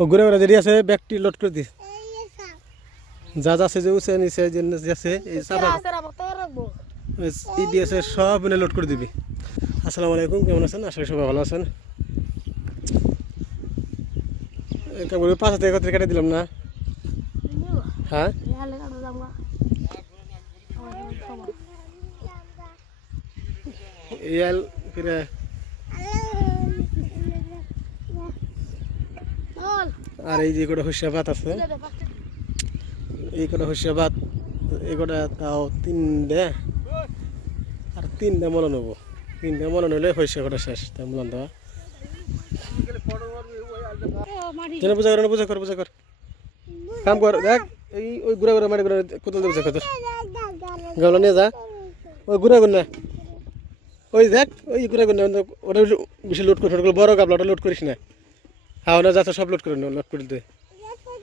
ও ঘুরে ঘুরে যেটি আছে ব্যাগটি লোড করে দিস যা যা আছে যে উঁচে নিচে যে আছে এই ইডি আছে সব মিলে লোড করে দিবি। আসসালামু আলাইকুম, কেমন আছেন? আশা করি সবাই ভালো আছেন। পাঁচ হাতে একত্রে কেটে দিলাম না? হ্যাঁ ইয়াল ফিরে আর এই যে কটা হইসা ভাত আছে, এই কটা হইসা ভাত, এই কটা তাও তিনটে আর তিনটে মলন হবো। তিনটে মলন হলে হইসা কটা শেষ, তাই মলন দেওয়া। পূজা কর, পূজা কর, পূজা কর, কাম কর। দেখ এই ওই ঘুরা ঘুরা মারি ঘুরা কোথাও দেবো কত গামলা নিয়ে যা। ওই ঘুরা ঘুর না, ওই দেখ ওই ঘুরা ঘুর না, ওটা বেশি লোড করে বড় গামলা ওটা লোড করিস না। হ্যাঁ ওটা যাচ্ছে সব লোড করে নে, লোড করে দে।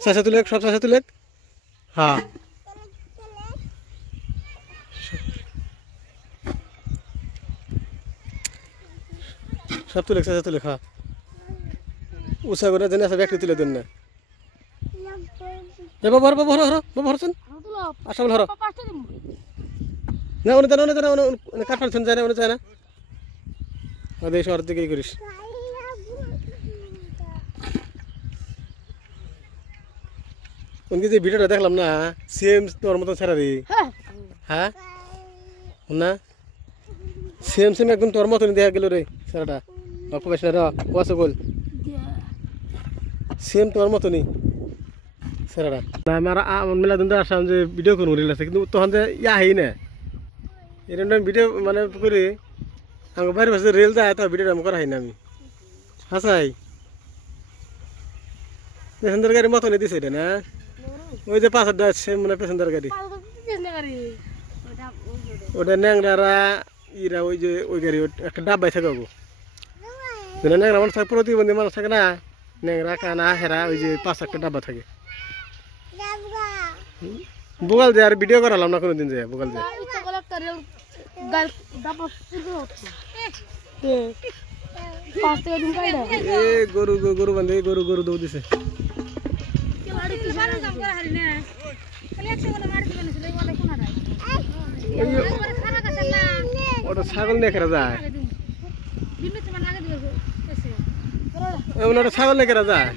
চাষা তুলে সব চাষা তুলে, হ্যাঁ সব তুলে চাষা তুলে, হ্যাঁ উষা করে দেন আছে ব্যাগটি তুলে দেন না। বাবা হর বাবা হর হর বাবা হরছেন আসা বল হর না, উনি জানা উনি জানা উনি কাঠ ফাড়ছেন যায় না, উনি যায় না। এই শহরের দিকেই করিস। উনকে যে ভিডিওটা দেখলাম না, সেম তোর মতন ছাড়া রে। হ্যাঁ না সেম সেম একদম তোর মতনই দেখা গেল রে ছাড়াটা। অপবেশ না ওয়াসে বল সেম তোর মতনই ছাড়াটা। আমার মেলা দিন আসলাম যে ভিডিও করবো রিল আছে, কিন্তু তখন যে ইয়া হই না এরকম আমি ভিডিও মানে করি আমার বাইরে পাশে রেল যায়, তো ভিডিওটা আমি করা হয় না। আমি হাসাই প্যাসেঞ্জার গাড়ির মতনই দিছে এটা না, ওই যে পাশের যাচ্ছে মানে প্যাসেঞ্জার গাড়ি, ওটা ন্যাংরারা ইরা ওই যে ওই গাড়ি একটা ডাব্বাই থাকে গো, ন্যাংরা মানুষ থাকে, প্রতিবন্ধী মানুষ থাকে না, ন্যাংরা কানা হেরা ওই যে পাঁচ একটা ডাব্বা থাকে। বোগাল যায় আর ভিডিও করালাম না কোনোদিন, যায় বোগাল যায় গরু গরু বান্ধে গরু গরু দৌড় দিছে। ওটা ছাগল নিয়ে খেলা যায়, ওটা ছাগল নিয়ে খেলা যায়।